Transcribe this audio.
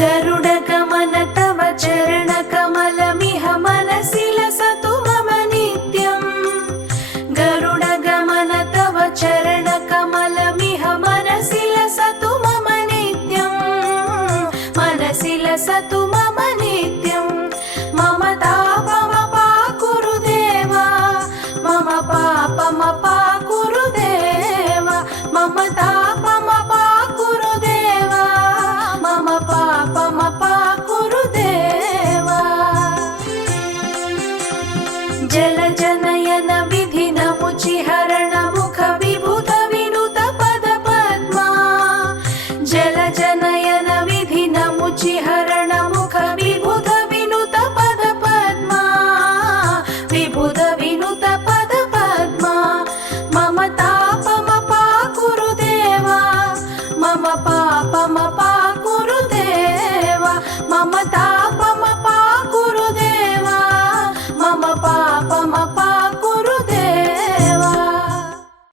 गरुडगमन तव चरणकमलमिह मनसि लसतु मम नित्यम् गरुडगमन तव चरणकमलमिह मनसि लसतु मम नित्यम् मनसि लसतु मम नित्यम् मम तापमपाकुरु देवा मम पापमपाकुरु देवा मम तापमपाकुरु देवा मम पापमपाकुरु देवा जलजनयन विधिनमुचिहरण मुख विभूत विनुत पद पद्मा जलजन